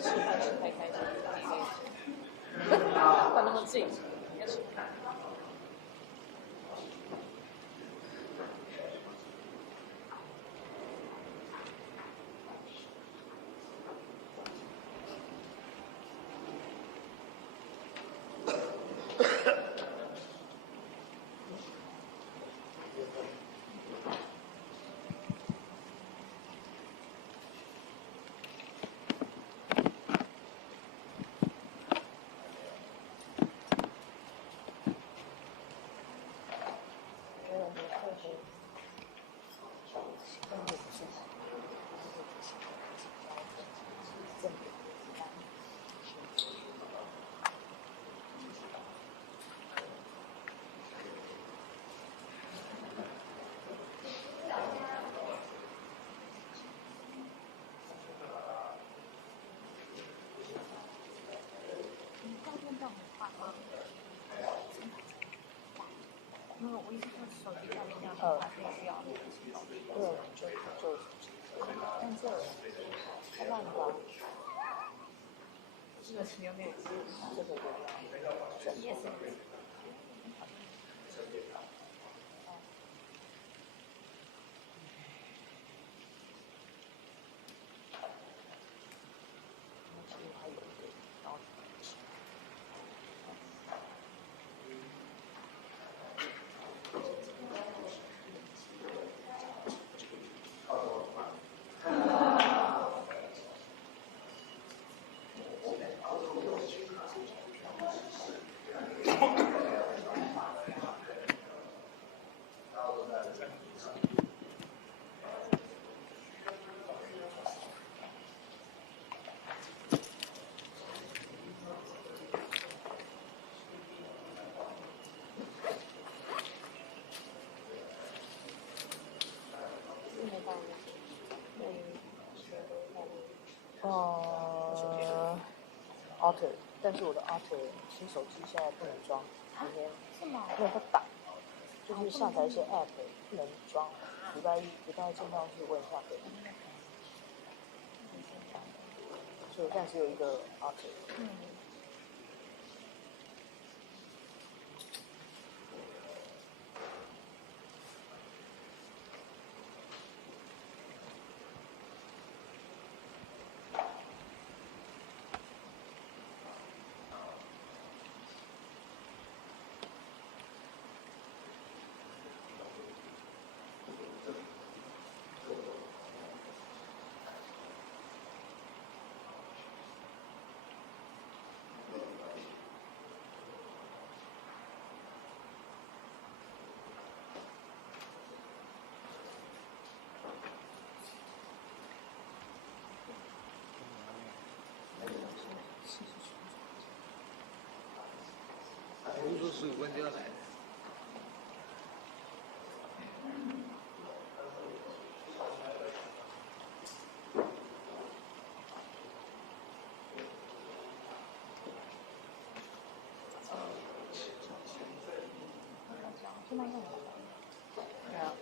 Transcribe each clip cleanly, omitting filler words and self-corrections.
吃饭吃太开心，管那么近，应该是。我意思是手机照片它必须要那个对，就，但这太烂了吧？这个是有点，这个对，也是。Alter， 但是我的 Alter 新手机现在不能装，今天是吗？没有它打，就是下载一些 App 不能装，礼拜尽量去问一下可以。所以我暂时有一个 Alter。不是说15分就要来。现在用的。对啊。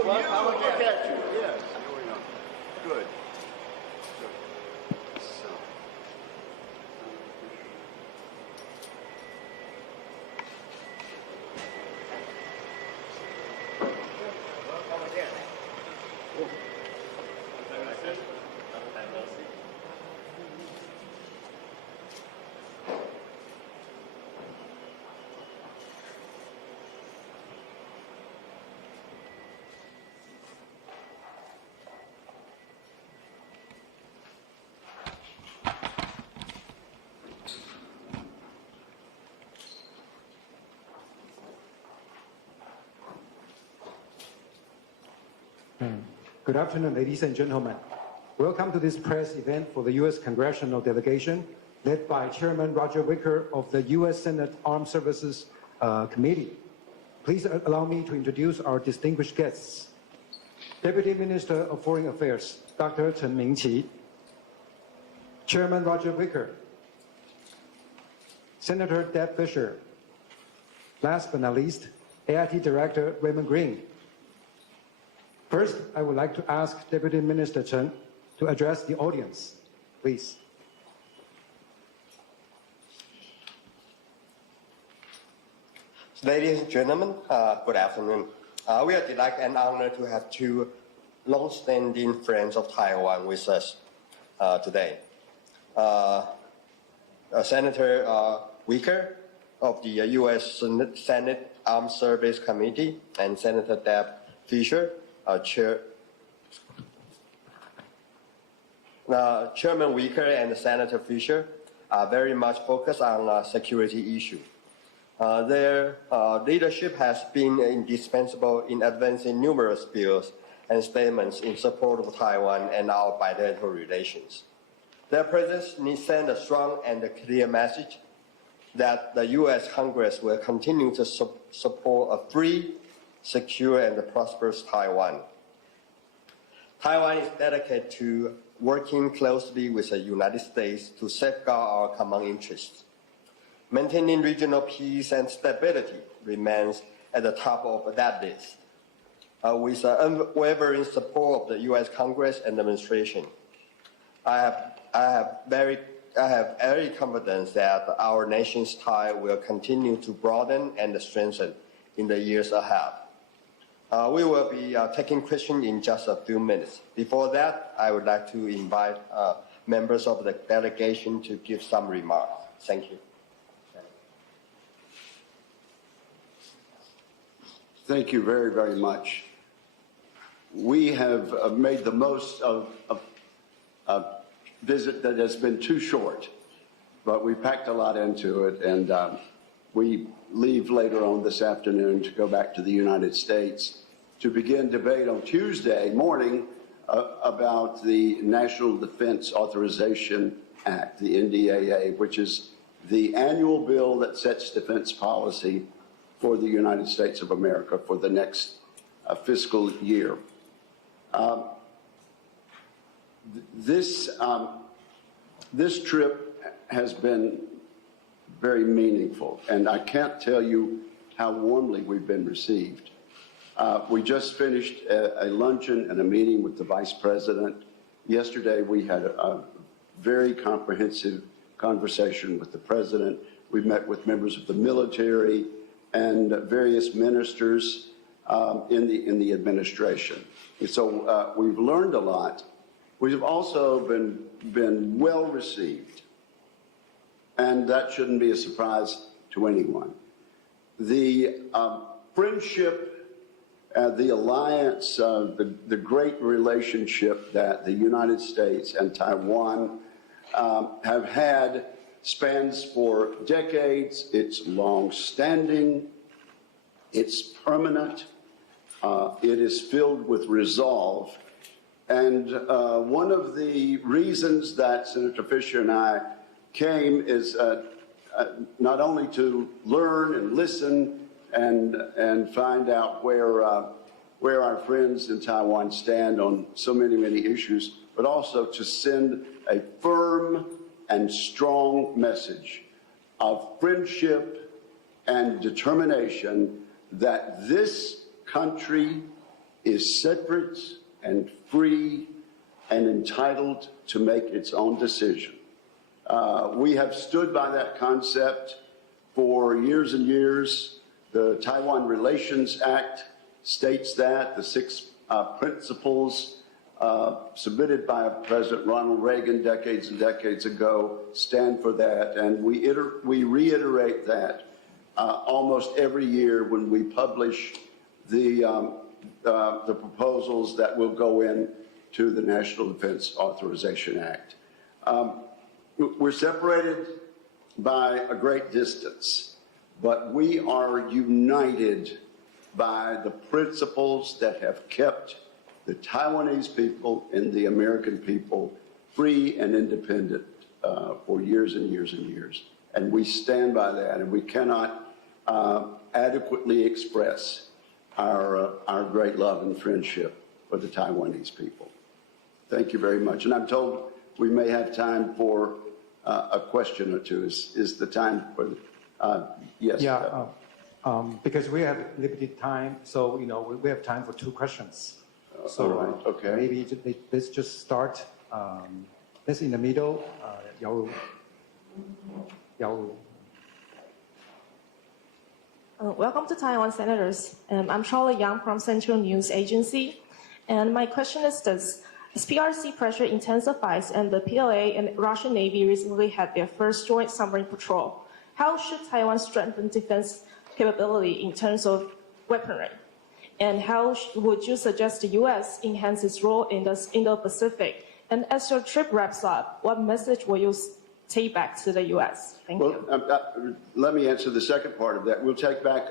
Oh, you, look at you. Yes, there we go. Good. So. Welcome again. Good afternoon, ladies and gentlemen. Welcome to this press event for the U.S. Congressional Delegation, led by Chairman Roger Wicker of the U.S. Senate Armed Services Committee. Please allow me to introduce our distinguished guests. Deputy Minister of Foreign Affairs, Dr. Chen Mingqi. Chairman Roger Wicker. Senator Deb Fisher. Last but not least, AIT Director Raymond Green. First, I would like to ask Deputy Minister Chen to address the audience. Please. Ladies and gentlemen, good afternoon. We are delighted and honored to have two long-standing friends of Taiwan with us today. Senator Wicker of the U.S. Senate Armed Services Committee and Senator Deb Fisher, Chairman Wicker and Senator Fisher are very much focused on security issues. Their leadership has been indispensable in advancing numerous bills and statements in support of Taiwan and our bilateral relations. Their presence sends a strong and clear message that the U.S. Congress will continue to support a free, secure, and prosperous Taiwan. Taiwan is dedicated to working closely with the United States to safeguard our common interests. Maintaining regional peace and stability remains at the top of that list. With the unwavering support of the U.S. Congress and administration, I have every confidence that our nation's tie will continue to broaden and strengthen in the years ahead. We will be taking questions in just a few minutes. Before that, I would like to invite members of the delegation to give some remarks. Thank you. Thank you very, very much. We have made the most of a visit that has been too short, but we packed a lot into it, and we leave later on this afternoon to go back to the United States to begin debate on Tuesday morning about the National Defense Authorization Act, the NDAA, which is the annual bill that sets defense policy for the United States of America for the next fiscal year. This trip has been very meaningful, and I can't tell you how warmly we've been received. We just finished a luncheon and a meeting with the Vice President. Yesterday, we had a very comprehensive conversation with the President. We met with members of the military and various ministers in the administration. And so we've learned a lot. We've also been well received, and that shouldn't be a surprise to anyone. The friendship, the alliance, the great relationship that the United States and Taiwan have had spans for decades. It's long-standing, it's permanent, it is filled with resolve. And one of the reasons that Senator Fisher and I came is not only to learn and listen and find out where our friends in Taiwan stand on so many issues, but also to send a firm and strong message of friendship and determination that this country is separate and free and entitled to make its own decision. We have stood by that concept for years and years. The Taiwan Relations Act states that. The 6 principles submitted by President Ronald Reagan decades and decades ago stand for that, and we reiterate that almost every year when we publish the proposals that will go in to the National Defense Authorization Act. We're separated by a great distance, but we are united by the principles that have kept the Taiwanese people and the American people free and independent for years and years and years. And we stand by that, and we cannot adequately express our great love and friendship for the Taiwanese people. Thank you very much. And I'm told we may have time for a question or two. Is the time for yes? Yeah, because we have limited time, so we have time for 2 questions. So right, okay. Maybe let's just start. Let's in the middle. Yao. Welcome to Taiwan, Senators. I'm Charlotte Yang from Central News Agency. And my question is this. As PRC pressure intensifies and the PLA and Russian Navy recently had their first joint submarine patrol, how should Taiwan strengthen defense capability in terms of weaponry? And how would you suggest the U.S. enhance its role in the Indo-Pacific? And as your trip wraps up, what message will you take back to the U.S.? Thank you. Let me answer the second part of that. We'll take back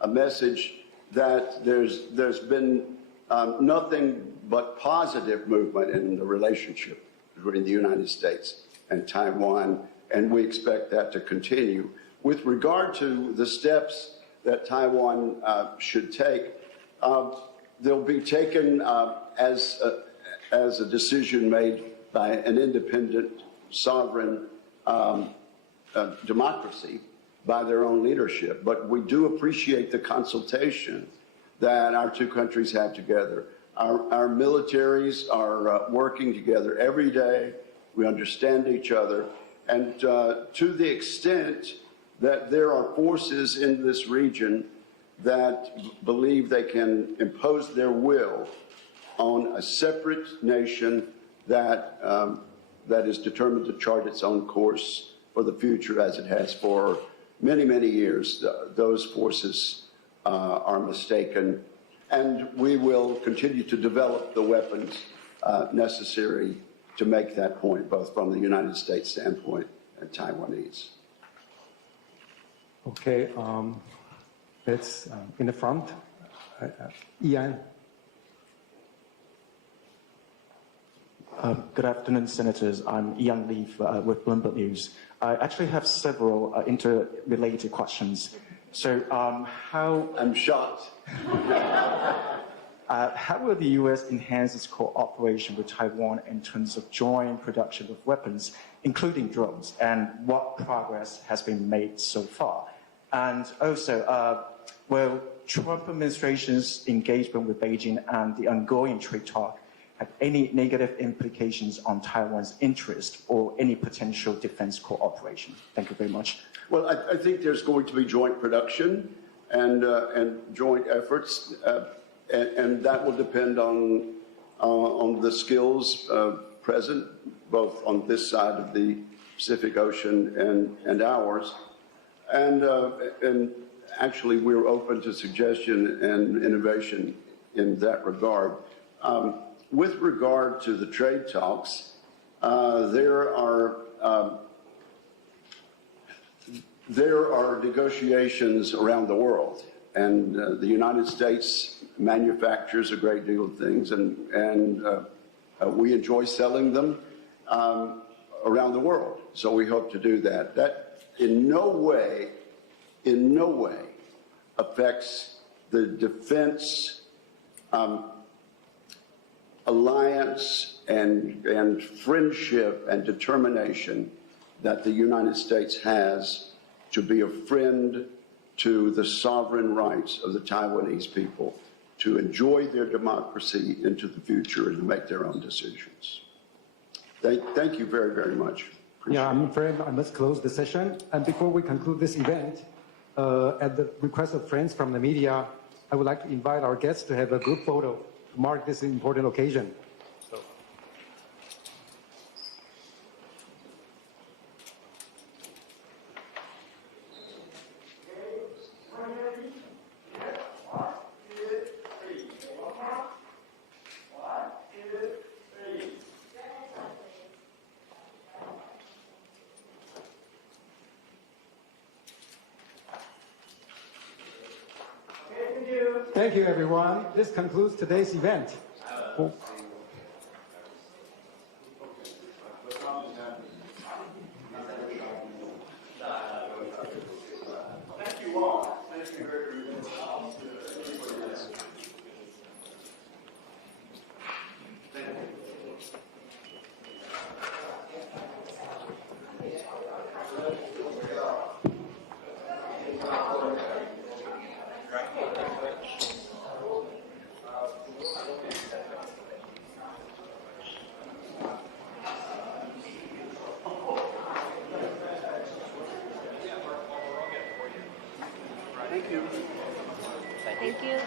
a message that there's been nothing but positive movement in the relationship between the United States and Taiwan, and we expect that to continue. With regard to the steps that Taiwan should take, they'll be taken as a decision made by an independent, sovereign democracy by their own leadership. But we do appreciate the consultation that our 2 countries have together. Our militaries are working together every day. We understand each other. And to the extent that there are forces in this region that believe they can impose their will on a separate nation that is determined to chart its own course for the future as it has for many, many years, those forces are mistaken. And we will continue to develop the weapons necessary to make that point, both from the United States standpoint and Taiwanese. Okay, let's in the front. Ian. Good afternoon, Senators. I'm Ian Lee with Bloomberg News. I actually have several interrelated questions. So, I'm shocked. How will the U.S. enhance its cooperation with Taiwan in terms of joint production of weapons, including drones, and what progress has been made so far? And also, will Trump administration's engagement with Beijing and the ongoing trade talk have any negative implications on Taiwan's interest or any potential defense cooperation? Thank you very much. Well, I think there's going to be joint production and joint efforts, and that will depend on the skills present both on this side of the Pacific Ocean and ours, and actually we're open to suggestion and innovation in that regard. With regard to the trade talks, there are negotiations around the world, and the United States manufactures a great deal of things, and we enjoy selling them around the world. So we hope to do that. That in no way affects the defense alliance and friendship and determination that the United States has to be a friend to the sovereign rights of the Taiwanese people. to enjoy their democracy into the future and to make their own decisions. Thank you very, very much. Yeah, I'm afraid I must close the session. And before we conclude this event, at the request of friends from the media, I would like to invite our guests to have a group photo to mark this important occasion. Thank you, everyone. This concludes today's event. Thank you. Thank you.